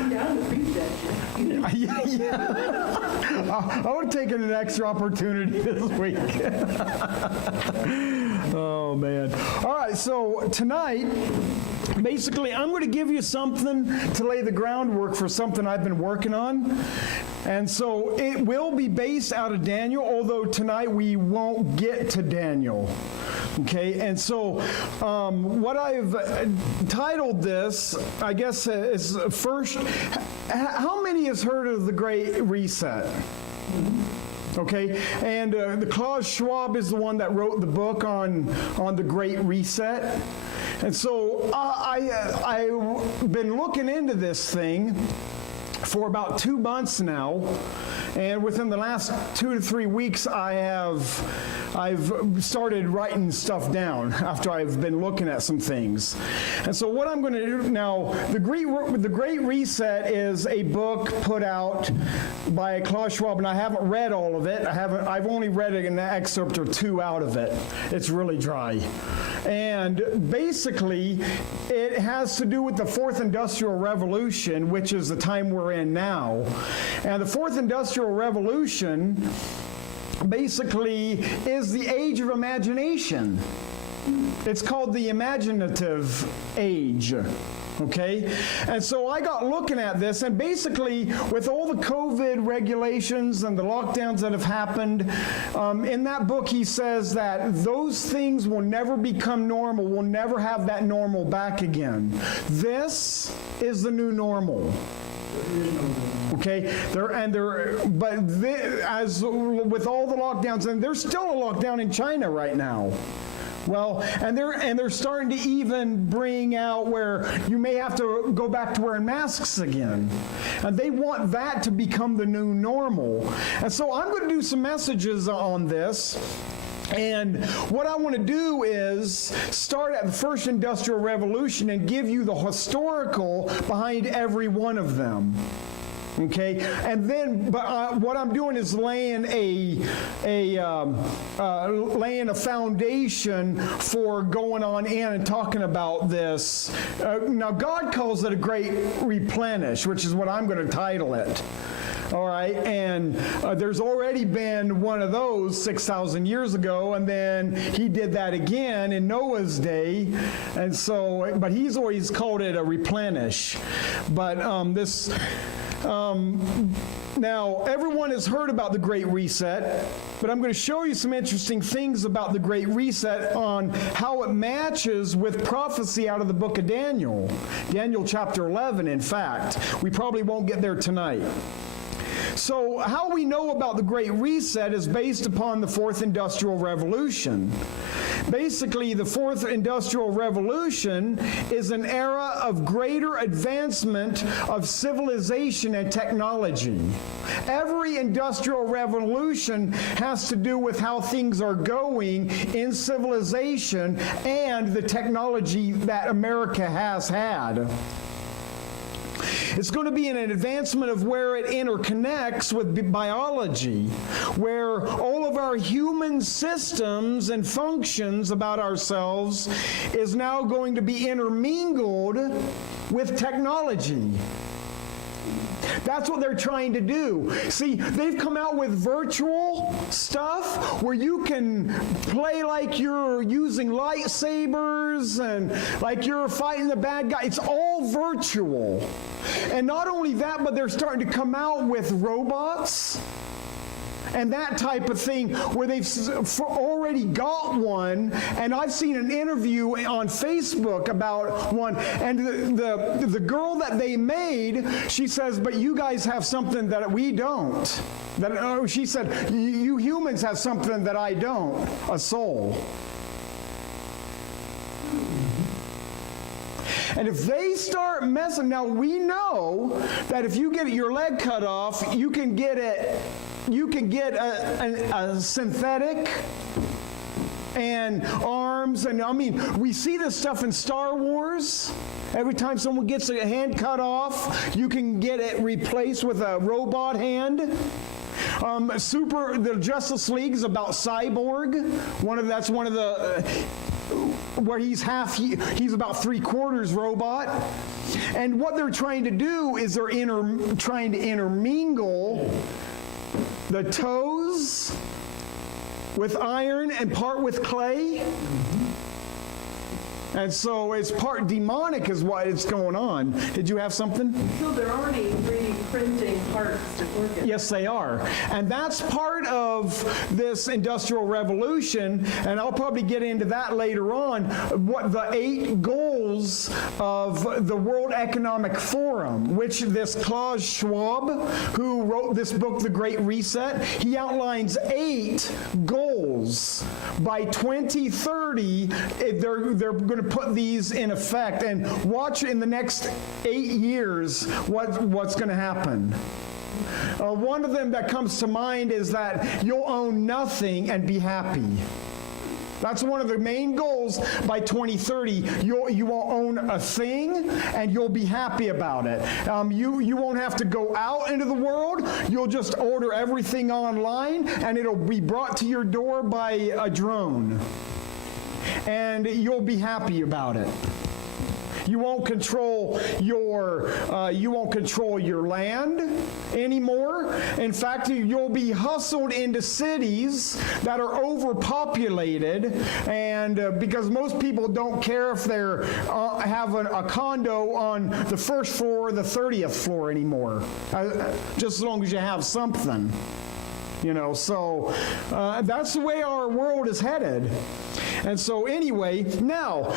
come down to preach that shit. Yeah. I would have taken an extra opportunity this week. Oh, man. All right, so tonight, basically, I'm going to give you something to lay the groundwork for something I've been working on. And so it will be based out of Daniel, although tonight we won't get to Daniel. Okay, and so what I've titled this, I guess, is first, how many has heard of the Great Reset? Okay, and the Klaus Schwab is the one that wrote the book on the Great Reset. And so I've been looking into this thing for about 2 months now, and within the last 2 to 3 weeks I've started writing stuff down after I've been looking at some things. And so what I'm going to do now, the Great Reset is a book put out by Klaus Schwab, and I haven't read all of it. I've only read an excerpt or two out of it. It's really dry. And basically, it has to do with the Fourth Industrial Revolution, which is the time we're in now. And the Fourth Industrial Revolution basically is the age of imagination. It's called the imaginative age. Okay? And so I got looking at this, and basically, with all the COVID regulations and the lockdowns that have happened, in that book he says that those things will never become normal. We'll never have that normal back again. This is the new normal. Okay, as with all the lockdowns, and there's still a lockdown in China right now. Well, and they're starting to even bring out where you may have to go back to wearing masks again. And they want that to become the new normal. And so I'm going to do some messages on this. And what I want to do is start at the First Industrial Revolution and give you the historical behind every one of them. Okay, and then, but what I'm doing is laying a foundation for going on in and talking about this. Now, God calls it a great replenish, which is what I'm going to title it. All right, and there's already been one of those 6,000 years ago, and then he did that again in Noah's day, and so, but he's always called it a replenish. But now, everyone has heard about the Great Reset, but I'm going to show you some interesting things about the Great Reset on how it matches with prophecy out of the book of Daniel. Daniel chapter 11, in fact. We probably won't get there tonight. So, how we know about the Great Reset is based upon the Fourth Industrial Revolution. Basically, the Fourth Industrial Revolution is an era of greater advancement of civilization and technology. Every industrial revolution has to do with how things are going in civilization and the technology that America has had. It's going to be an advancement of where it interconnects with biology, where all of our human systems and functions about ourselves is now going to be intermingled with technology. That's what they're trying to do. See, they've come out with virtual stuff where you can play like you're using lightsabers and like you're fighting the bad guy. It's all virtual. And not only that, but they're starting to come out with robots and that type of thing where they've already got one. And I've seen an interview on Facebook about one, and the girl that they made, she says, but you guys have something that we don't. She said, you humans have something that I don't, a soul. And if they start messing, now we know that if you get your leg cut off, you can get a synthetic and arms, and I mean, we see this stuff in Star Wars. Every time someone gets a hand cut off, you can get it replaced with a robot hand. The Justice League is about Cyborg. That's one of the where he's about three-quarters robot. And what they're trying to do is they're trying to intermingle the toes with iron and part with clay. And so it's part demonic is what is going on. Did you have something? So they're already 3D printing parts to work in. Yes, they are. And that's part of this Industrial Revolution, and I'll probably get into that later on, what the 8 goals of the World Economic Forum, which this Klaus Schwab, who wrote this book, The Great Reset, he outlines 8 goals. By 2030, they're going to put these in effect, and watch in the next 8 years what's going to happen. One of them that comes to mind is that you'll own nothing and be happy. That's one of the main goals by 2030. You won't own a thing, and you'll be happy about it. You won't have to go out into the world. You'll just order everything online, and it'll be brought to your door by a drone. And you'll be happy about it. You won't control your land anymore. In fact, you'll be hustled into cities that are overpopulated, and because most people don't care if they're have a condo on the first floor or the 30th floor anymore, just as long as you have something. So that's the way our world is headed. And so anyway, now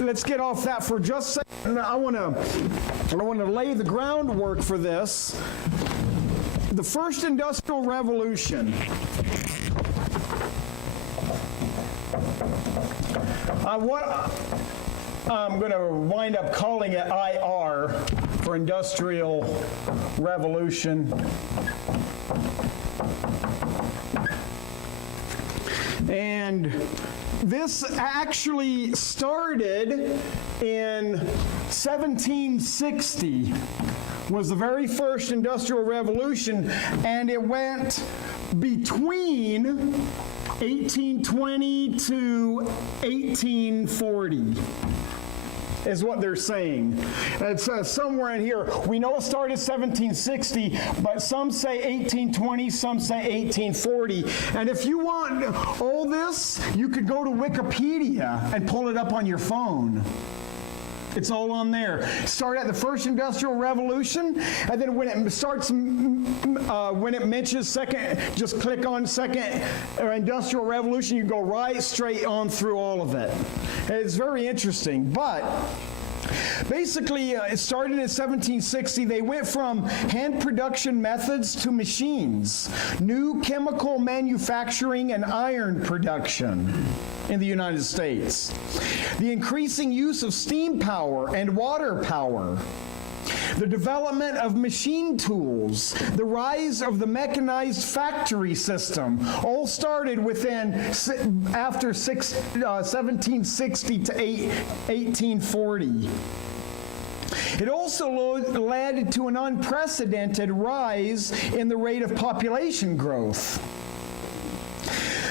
let's get off that for just a second. I want to lay the groundwork for this. The first Industrial Revolution. I'm going to wind up calling it IR for Industrial Revolution. And this actually started in 1760, was the very first Industrial Revolution, and it went between 1820 to 1840. Is what they're saying. It's somewhere in here. We know it started 1760, but some say 1820, some say 1840. And if you want all this, you could go to Wikipedia and pull it up on your phone. It's all on there. Start at the first Industrial Revolution, and then when it starts, when it mentions second, just click on second Industrial Revolution. You go right straight on through all of it. It's very interesting, but basically, it started in 1760. They went from hand production methods to machines, new chemical manufacturing and iron production in the United States, the increasing use of steam power and water power, the development of machine tools, the rise of the mechanized factory system, all started after 1760 to 1840. It also led to an unprecedented rise in the rate of population growth.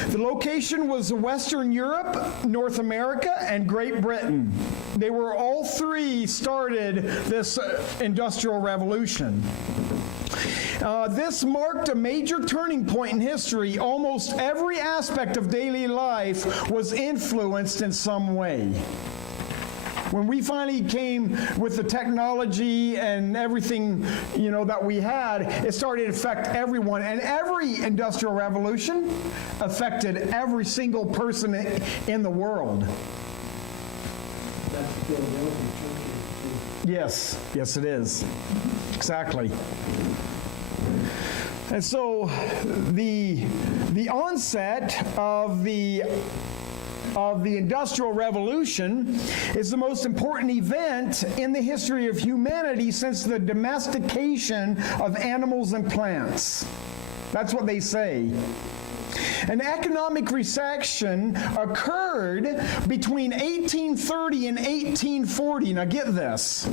The location was Western Europe, North America, and Great Britain. They were all three started this Industrial Revolution. This marked a major turning point in history. Almost every aspect of daily life was influenced in some way. When we finally came with the technology and everything, that we had, it started to affect everyone. And every Industrial Revolution affected every single person in the world. That's Philadelphia churches. Yes, it is. Exactly. And so the onset of the Industrial Revolution is the most important event in the history of humanity since the domestication of animals and plants. That's what they say. An economic recession occurred between 1830 and 1840. Now get this.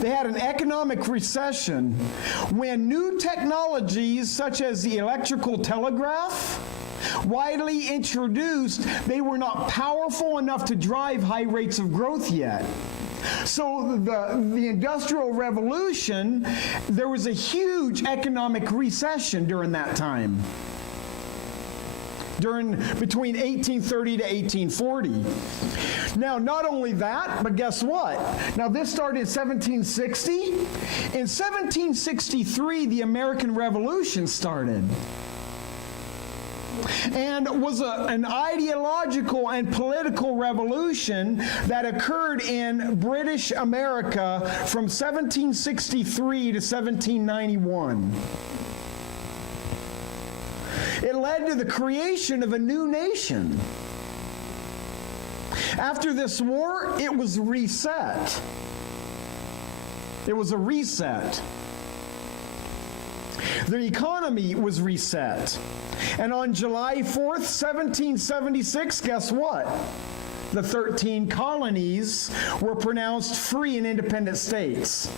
They had an economic recession when new technologies such as the electrical telegraph, widely introduced, they were not powerful enough to drive high rates of growth yet. So the Industrial Revolution, there was a huge economic recession during that time. Between 1830 to 1840. Now, not only that, but guess what? Now, this started in 1760. In 1763, the American Revolution started. And was an ideological and political revolution that occurred in British America from 1763 to 1791. It led to the creation of a new nation. After this war, it was reset. It was a reset. The economy was reset. And on July 4th, 1776, guess what? The 13 colonies were pronounced free and independent states.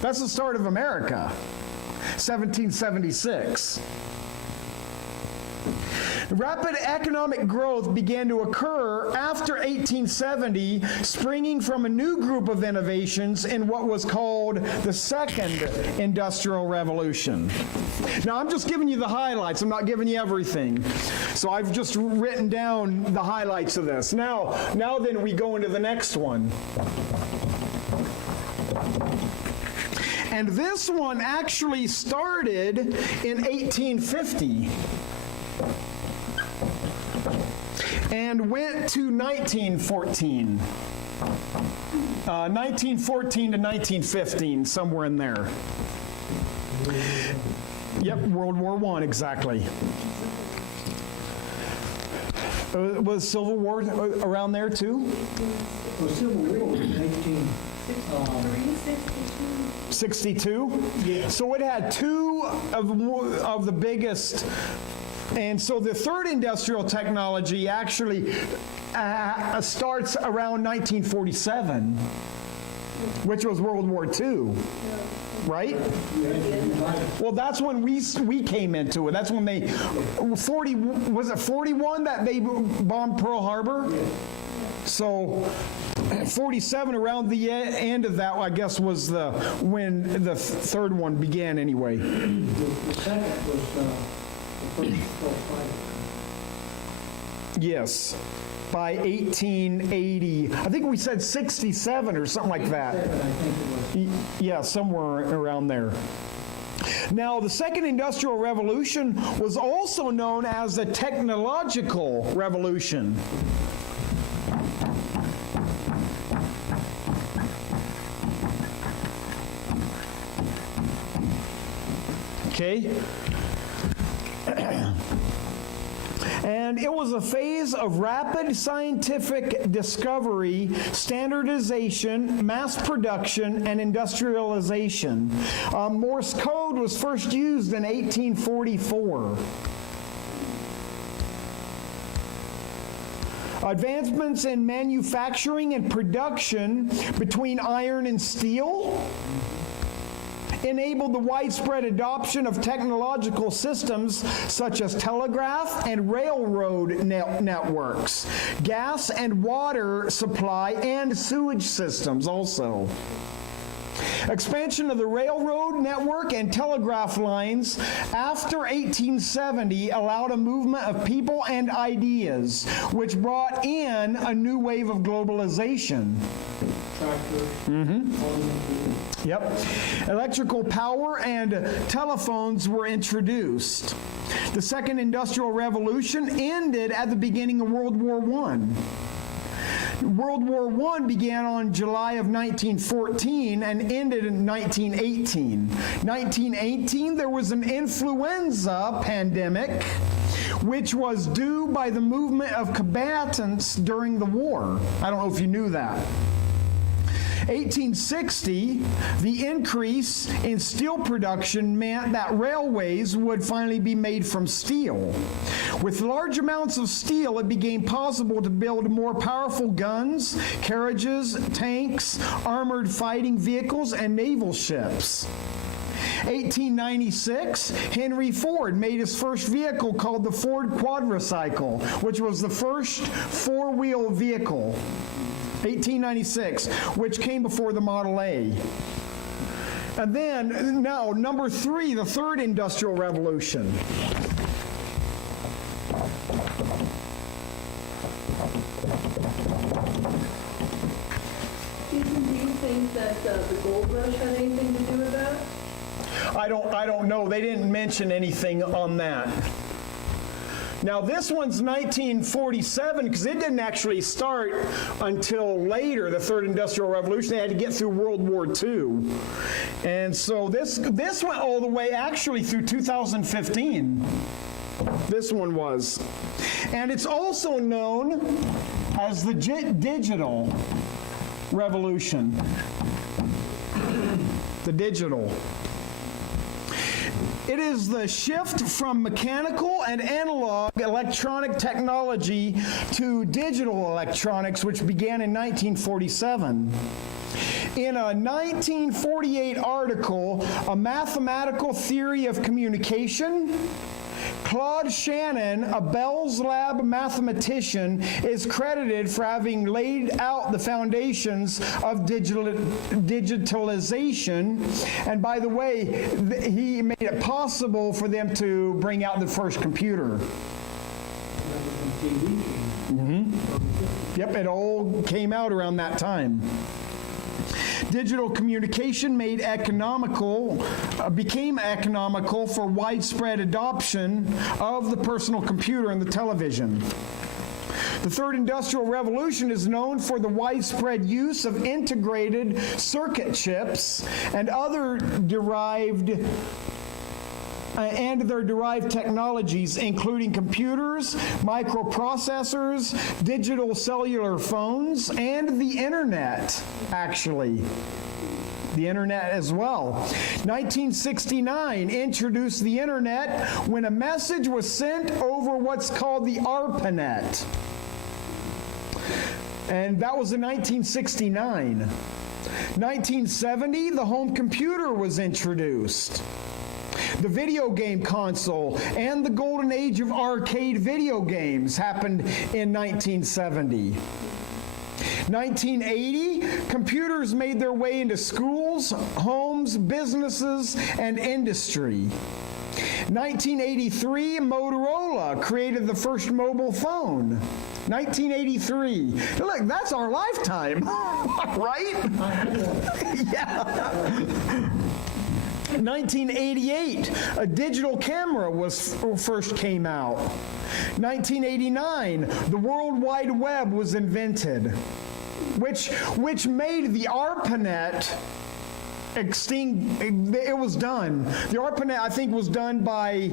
That's the start of America. 1776. Rapid economic growth began to occur after 1870, springing from a new group of innovations in what was called the Second Industrial Revolution. Now, I'm just giving you the highlights. I'm not giving you everything. So I've just written down the highlights of this. Now then we go into the next one. And this one actually started in 1850 and went to 1914. 1914 to 1915, somewhere in there. Yep, World War I, exactly. Was Civil War around there too? Well, Civil War was 62? Yeah. So it had two of the biggest, and so the third industrial technology actually starts around 1947, which was World War II, right? Well, that's when we came into it. That's when they, was it 41 that they bombed Pearl Harbor? So 47, around the end of that, I guess, was when the third one began anyway. The second was the first Gulf fighter. Yes, by 1880. I think we said 67 or something like that. I think it was. Yeah, somewhere around there. Now, the Second Industrial Revolution was also known as the Technological Revolution. Okay? And it was a phase of rapid scientific discovery, standardization, mass production, and industrialization. Morse code was first used in 1844. Advancements in manufacturing and production between iron and steel enabled the widespread adoption of technological systems such as telegraph and railroad networks, gas and water supply, and sewage systems also. Expansion of the railroad network and telegraph lines after 1870 allowed a movement of people and ideas, which brought in a new wave of globalization. Yep. Electrical power and telephones were introduced. The Second Industrial Revolution ended at the beginning of World War I. World War I began on July of 1914 and ended in 1918. 1918, there was an influenza pandemic, which was due by the movement of combatants during the war. I don't know if you knew that. 1860, the increase in steel production meant that railways would finally be made from steel. With large amounts of steel, it became possible to build more powerful guns, carriages, tanks, armored fighting vehicles, and naval ships. 1896, Henry Ford made his first vehicle called the Ford Quadricycle, which was the first four-wheel vehicle. 1896, which came before the Model A. And then, now, number 3, the third industrial revolution. Jason, do you think that the gold rush had anything to do with that? I don't know. They didn't mention anything on that. Now, this one's 1947 because it didn't actually start until later, the Third Industrial Revolution. They had to get through World War II. And so this went all the way actually through 2015. This one was. And it's also known as the digital revolution. The digital. It is the shift from mechanical and analog electronic technology to digital electronics, which began in 1947. In a 1948 article, A Mathematical Theory of Communication, Claude Shannon, a Bell's Lab mathematician, is credited for having laid out the foundations of digitalization. And by the way, he made it possible for them to bring out the first computer. Yep, it all came out around that time. Digital communication became economical for widespread adoption of the personal computer and the television. The Third Industrial Revolution is known for the widespread use of integrated circuit chips and other their derived technologies, including computers, microprocessors, digital cellular phones, and the internet, actually. The internet as well. 1969 introduced the internet when a message was sent over what's called the ARPANET. And that was in 1969. 1970, the home computer was introduced. The video game console and the golden age of arcade video games happened in 1970. 1980, computers made their way into schools, homes, businesses, and industry. 1983, Motorola created the first mobile phone. 1983. Look, that's our lifetime, right? Yeah. 1988, a digital camera first came out. 1989, the World Wide Web was invented, which made the ARPANET extinct. It was done. The ARPANET, I think, was done by,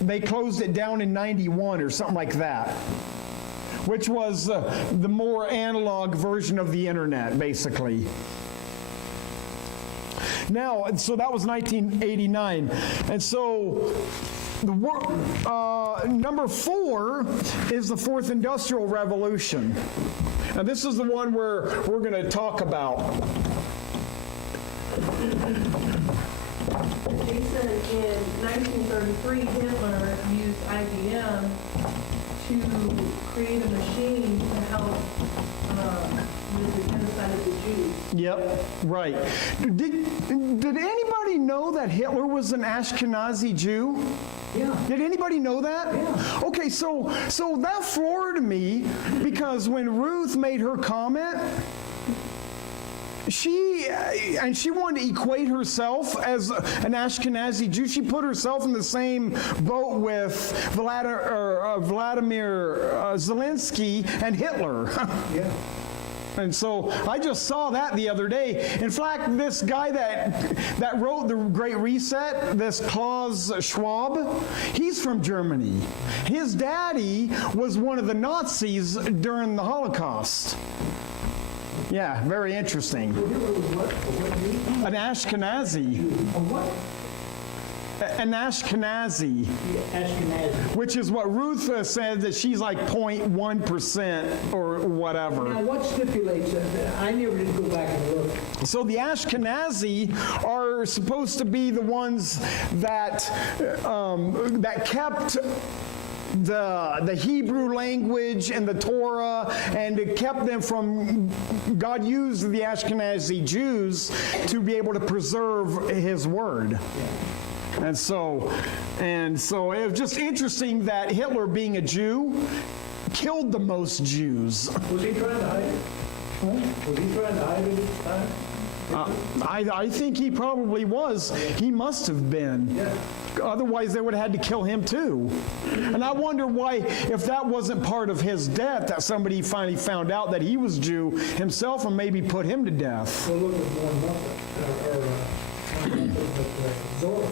they closed it down in 91 or something like that, which was the more analog version of the internet, basically. Now, so that was 1989. And so number 4 is the Fourth Industrial Revolution. Now, this is the one where we're going to talk about. They said in 1933, Hitler used IBM to create a machine to help with the genocide of the Jews. Yep, right. Did anybody know that Hitler was an Ashkenazi Jew? Yeah. Did anybody know that? Yeah. Okay, so that floored me because when Ruth made her comment, she wanted to equate herself as an Ashkenazi Jew. She put herself in the same boat with Vladimir Zelensky and Hitler. Yeah. And so I just saw that the other day. In fact, this guy that wrote The Great Reset, this Klaus Schwab, he's from Germany. His daddy was one of the Nazis during the Holocaust. Yeah, very interesting. An Ashkenazi. An Ashkenazi, Ashkenazi. which is what Ruth said, that she's like 0.1% or whatever. Now, what stipulates that? I never did go back and look. So the Ashkenazi are supposed to be the ones that that kept the Hebrew language and the Torah, and it kept them from, God used the Ashkenazi Jews to be able to preserve His word. And so it was just interesting that Hitler, being a Jew, killed the most Jews. Was he trying to hide it? Was he trying to hide it at the time? I think he probably was. He must have been. Yeah. Otherwise, they would have had to kill him too. And I wonder why, if that wasn't part of his death, that somebody finally found out that he was Jew himself and maybe put him to death. Well, look at Zorro.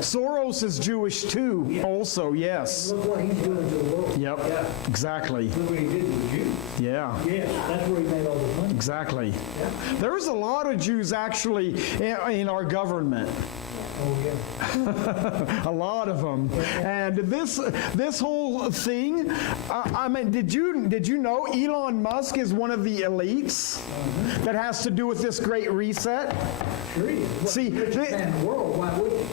Soros is Jewish too, also, yes. Look what he's doing to the world. Yep, Yeah. exactly. Look what he did to the Jews. Yeah. Yes, that's where he made all the money. Exactly. There's a lot of Jews actually in our government. Oh, yeah. A lot of them. And this whole thing, I mean, did you know Elon Musk is one of the elites that has to do with this Great Reset? Sure he is. See, Richest man in the world, why would he?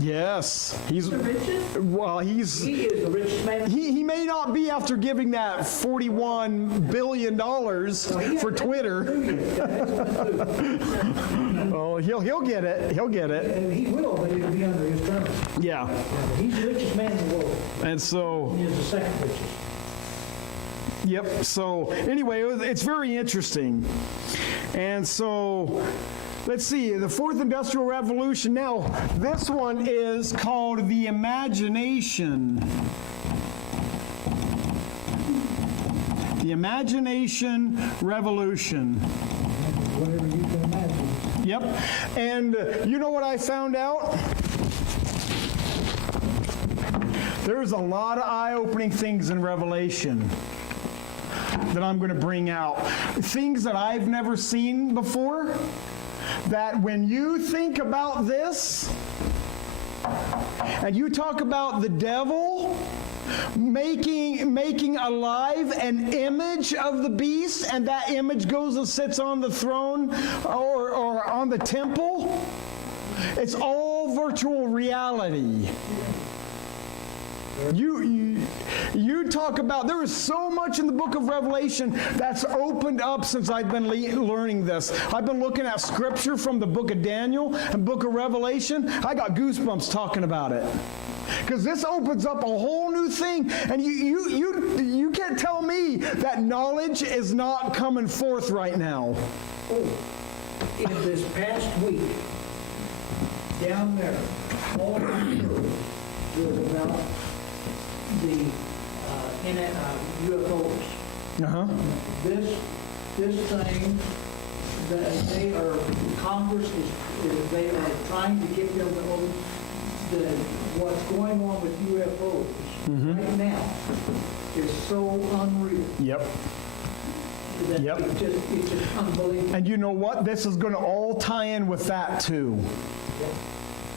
yes, he's The richest? well, He is the richest man. he may not be after giving that $41 billion for Twitter. Oh, he'll get it. He'll get it. And he will, but it'll be under his term. Yeah. He's the richest man in the world. And so, He is the second richest. yep. So anyway, it's very interesting. And so, let's see, the Fourth Industrial Revolution. Now, this one is called the Imagination. The Imagination Revolution. Whatever you can imagine. Yep. And you know what I found out? There's a lot of eye-opening things in Revelation that I'm going to bring out. Things that I've never seen before, that when you think about this, and you talk about the devil making alive an image of the beast, and that image goes and sits on the throne or on the temple, it's all virtual reality. You talk about, there is so much in the book of Revelation that's opened up since I've been learning this. I've been looking at scripture from the book of Daniel and book of Revelation. I got goosebumps talking about it. Because this opens up a whole new thing. And you can't tell me that knowledge is not coming forth right now. In this past week, down there, all around the earth, was about the UFOs. Uh-huh. This thing that Congress is, they are trying to get them to own what's going on with UFOs right now is so unreal. Yep. That Yep. it's just unbelievable. And you know what? This is going to all tie in with that too.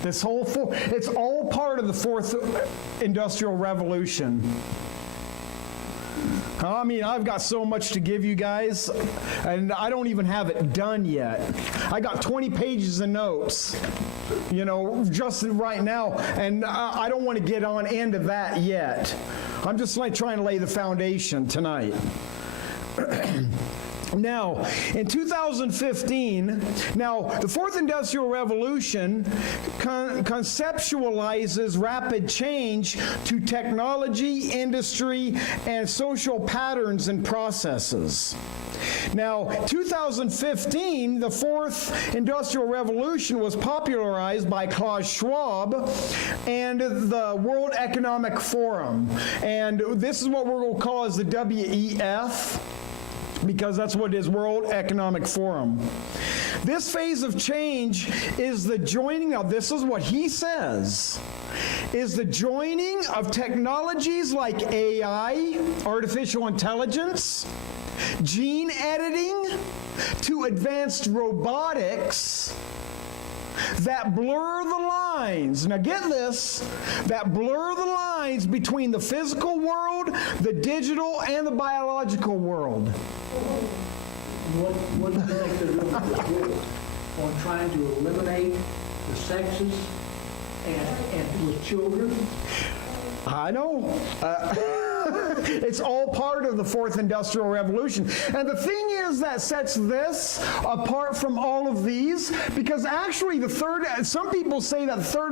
This whole it's all part of the Fourth Industrial Revolution. I mean, I've got so much to give you guys, and I don't even have it done yet. I got 20 pages of notes, just right now, and I don't want to get on into that yet. I'm just like trying to lay the foundation tonight. Now, in 2015, the Fourth Industrial Revolution conceptualizes rapid change to technology, industry, and social patterns and processes. Now, 2015, the Fourth Industrial Revolution was popularized by Klaus Schwab and the World Economic Forum. And this is what we're going to call as the WEF. because that's what it is, World Economic Forum. This phase of change is the joining, now this is what he says, is the joining of technologies like AI, artificial intelligence, gene editing, to advanced robotics that blur the lines. Now get this, that blur the lines between the physical world, the digital, and the biological world. What do you think they're doing with this rule on trying to eliminate the sexes and with children? I know. It's all part of the fourth industrial revolution. And the thing is that sets this apart from all of these, because actually the third, some people say that the third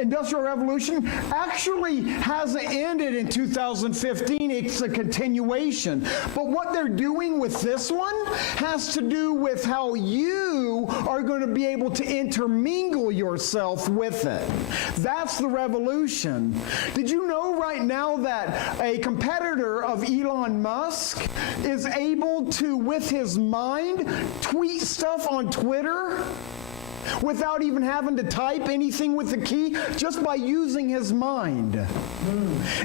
industrial revolution actually hasn't ended in 2015. It's a continuation. But what they're doing with this one has to do with how you are going to be able to intermingle yourself with it. That's the revolution. Did you know right now that a competitor of Elon Musk is able to, with his mind, tweet stuff on Twitter without even having to type anything with the key, just by using his mind?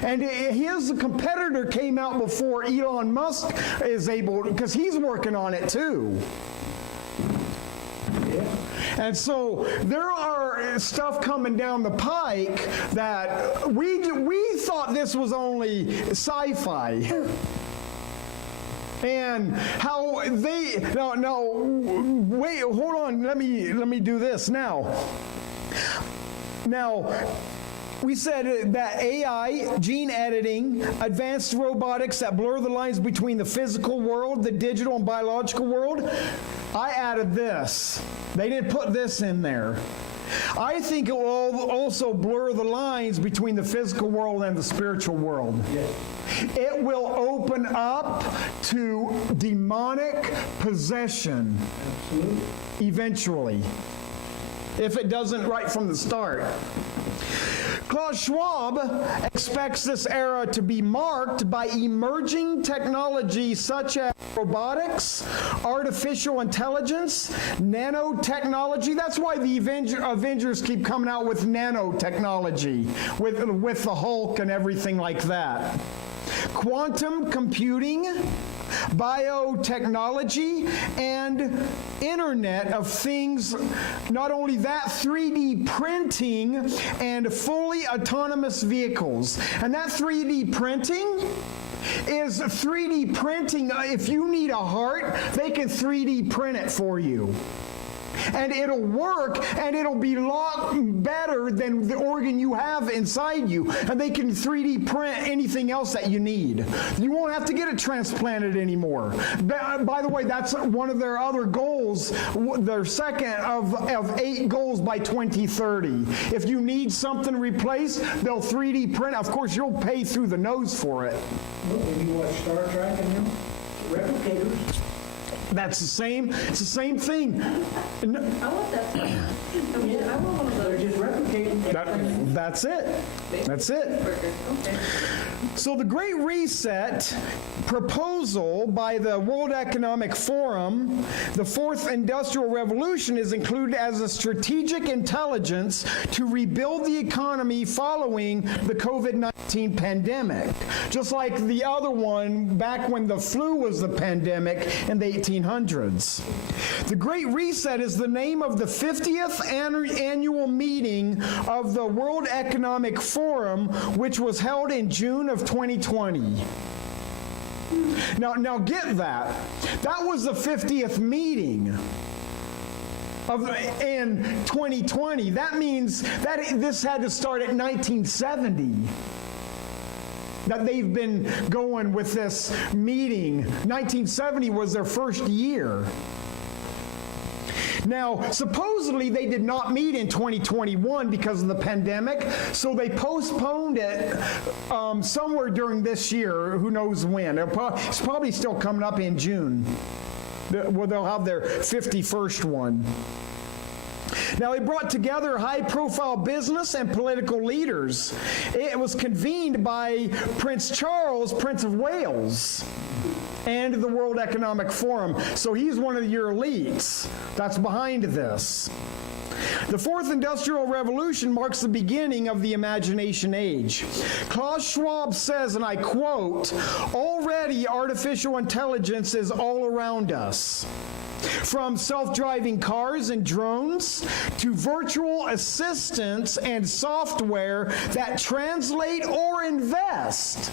And his competitor came out before Elon Musk is able, because he's working on it too. And so there are stuff coming down the pike that we thought this was only sci-fi. And how they, no, wait, hold on, let me do this now. Now, we said that AI, gene editing, advanced robotics that blur the lines between the physical world, the digital and biological world. I added this. They didn't put this in there. I think it will also blur the lines between the physical world and the spiritual world. Yes. It will open up to demonic possession. Absolutely. Eventually, if it doesn't right from the start. Klaus Schwab expects this era to be marked by emerging technology such as robotics, artificial intelligence, nanotechnology. That's why the Avengers keep coming out with nanotechnology, with the Hulk and everything like that. Quantum computing, biotechnology, and Internet of Things. Not only that, 3D printing and fully autonomous vehicles. And that 3D printing is 3D printing. If you need a heart, they can 3D print it for you. And it'll work, and it'll be a lot better than the organ you have inside you. And they can 3D print anything else that you need. You won't have to get it transplanted anymore. By the way, that's one of their other goals, their second of 8 goals by 2030. If you need something replaced, they'll 3D print. Of course, you'll pay through the nose for it. When you watch Star Trek and them, replicators. That's the same. It's the same thing. I want that. I mean, I want one of They're those. just replicating. That's it. That's it. Okay. So the Great Reset proposal by the World Economic Forum, the fourth industrial revolution, is included as a strategic intelligence to rebuild the economy following the COVID-19 pandemic. Just like the other one back when the flu was the pandemic in the 1800s. The Great Reset is the name of the 50th annual meeting of the World Economic Forum, which was held in June of 2020. Now get that. That was the 50th meeting in 2020. That means that this had to start at 1970. That they've been going with this meeting. 1970 was their first year. Now, supposedly they did not meet in 2021 because of the pandemic, so they postponed it somewhere during this year, who knows when. It's probably still coming up in June. Well, they'll have their 51st one. Now, he brought together high-profile business and political leaders. It was convened by Prince Charles, Prince of Wales, and the World Economic Forum. So he's one of your elites that's behind this. The Fourth Industrial Revolution marks the beginning of the imagination age. Klaus Schwab says, and I quote, "Already artificial intelligence is all around us. From self-driving cars and drones to virtual assistants and software that translate or invest.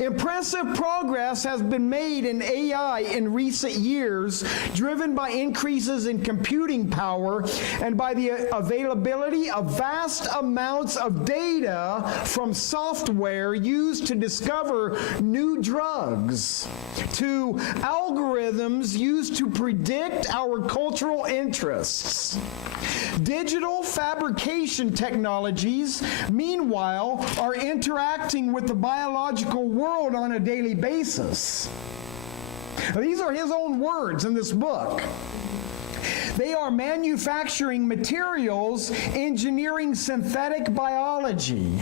Impressive progress has been made in AI in recent years, driven by increases in computing power and by the availability of vast amounts of data from software used to discover new drugs, to algorithms used to predict our cultural interests. Digital fabrication technologies, meanwhile, are interacting with the biological world on a daily basis." Now, these are his own words in this book. They are manufacturing materials, engineering synthetic biology.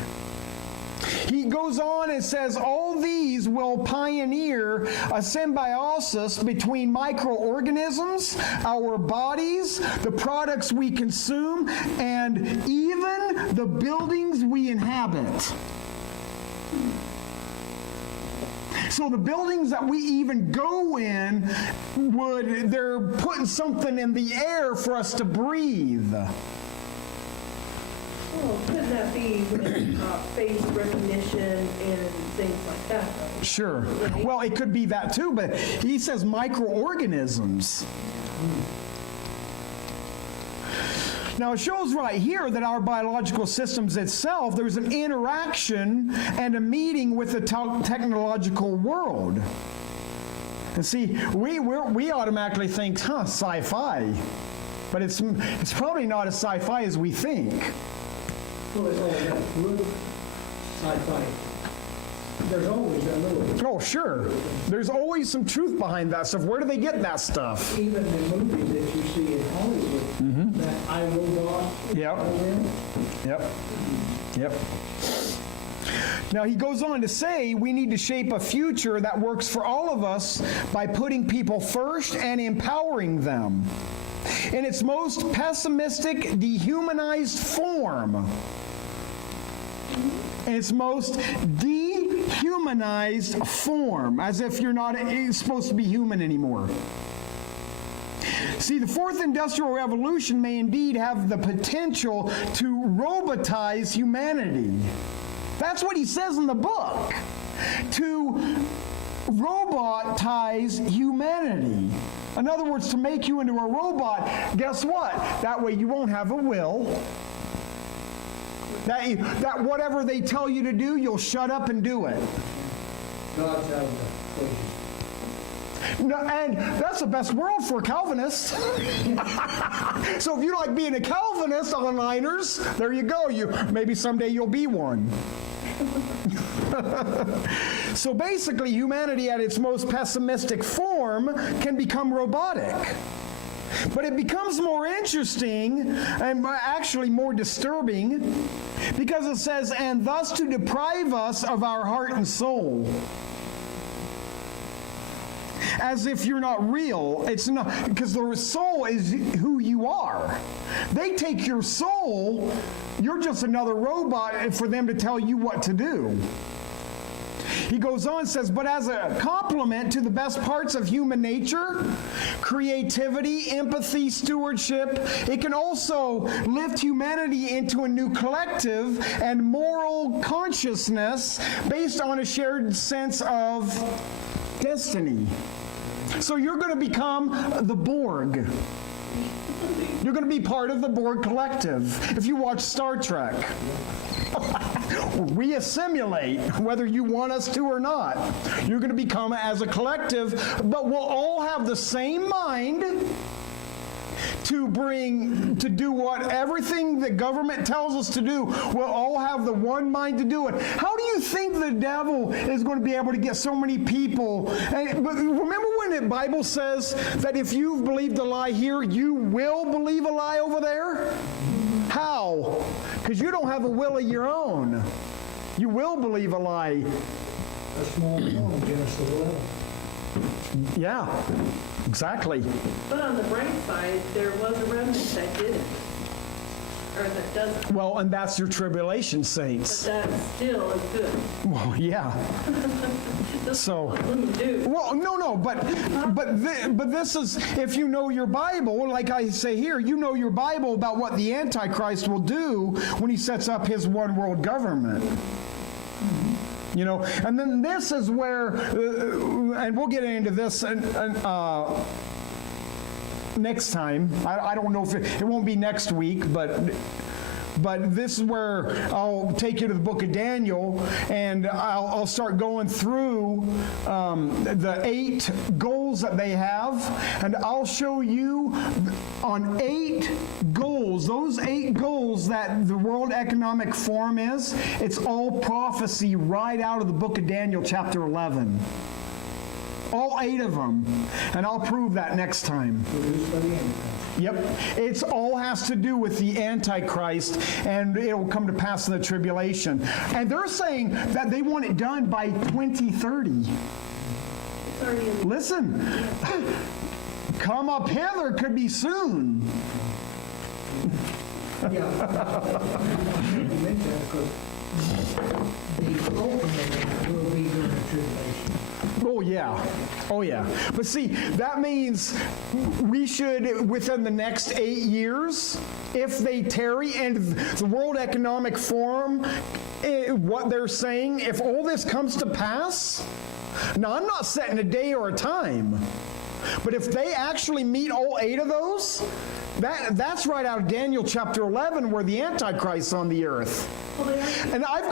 He goes on and says all these will pioneer a symbiosis between microorganisms, our bodies, the products we consume, and even the buildings we inhabit. So the buildings that we even go in, they're putting something in the air for us to breathe. Well, couldn't that be with face recognition and things like that, though? Sure. Well, it could be that too, but he says microorganisms. Now, it shows right here that our biological systems itself, there's an interaction and a meeting with the technological world. And see, we automatically think, sci-fi. But it's probably not as sci-fi as we think. Well, it's all that good sci-fi. There's always a little, Oh, sure. There's always some truth behind that stuff. Where do they get that stuff? even the movies that you see in Hollywood, that iRobot. Yep. all them. Yep. Now, he goes on to say we need to shape a future that works for all of us by putting people first and empowering them. In its most pessimistic, dehumanized form. In its most dehumanized form, as if you're not supposed to be human anymore. See, the Fourth Industrial Revolution may indeed have the potential to robotize humanity. That's what he says in the book. To robotize humanity. In other words, to make you into a robot. Guess what? That way you won't have a will. That whatever they tell you to do, you'll shut up and do it. God's out of the No, and that's the best world for a Calvinist. So if you like being a Calvinist, onliners, there you go. Maybe someday you'll be one. So basically, humanity at its most pessimistic form can become robotic. But it becomes more interesting and actually more disturbing because it says, and thus to deprive us of our heart and soul. As if you're not real. It's not, because the soul is who you are. They take your soul, you're just another robot for them to tell you what to do. He goes on and says, but as a complement to the best parts of human nature, creativity, empathy, stewardship, it can also lift humanity into a new collective and moral consciousness based on a shared sense of destiny. So you're going to become the Borg. You're going to be part of the Borg collective if you watch Star Trek. We assimilate, whether you want us to or not. You're going to become as a collective, but we'll all have the same mind to do what everything the government tells us to do. We'll all have the one mind to do it. How do you think the devil is going to be able to get so many people? But remember when the Bible says that if you've believed a lie here, you will believe a lie over there? How? Because you don't have a will of your own. You will believe a lie. A small form, Genesis 11. Yeah, exactly. But on the bright side, there was a remnant that didn't, or that doesn't. Well, and that's your tribulation But saints. that still is good. Well, yeah. This So- is what we do. Well, no, but this is, if you know your Bible, like I say here, you know your Bible about what the Antichrist will do when he sets up his one world government. You know, and then this is where, and we'll get into this next time. I don't know if it won't be next week, but this is where I'll take you to the book of Daniel, and I'll start going through the 8 goals that they have, and I'll show you on 8 goals, those 8 goals that the World Economic Forum is, it's all prophecy right out of the book of Daniel chapter 11. All 8 of them, and I'll prove that next time. Produced by the Antichrist. Yep. It's all has to do with the Antichrist, and it'll come to pass in the tribulation. And they're saying that they want it done by 2030. It's already in Listen, come up hither could be soon. Yeah. You mentioned that because the ultimate will be during the tribulation. Oh, yeah. Oh, yeah. But see, that means we should, within the next 8 years, if they tarry, and the World Economic Forum, what they're saying, if all this comes to pass, now I'm not setting a day or a time, but if they actually meet all 8 of those, that's right out of Daniel chapter 11 where the Antichrist's on the earth. And I've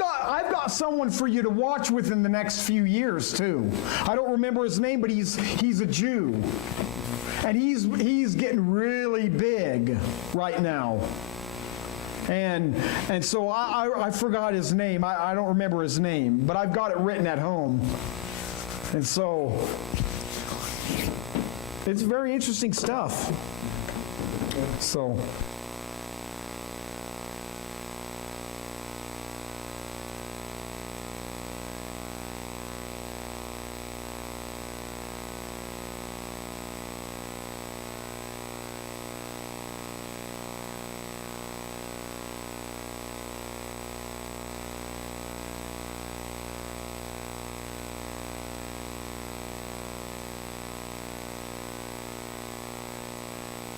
got someone for you to watch within the next few years too. I don't remember his name, but he's a Jew, and he's getting really big right now. And so I forgot his name. I don't remember his name, but I've got it written at home. And so it's very interesting stuff. So.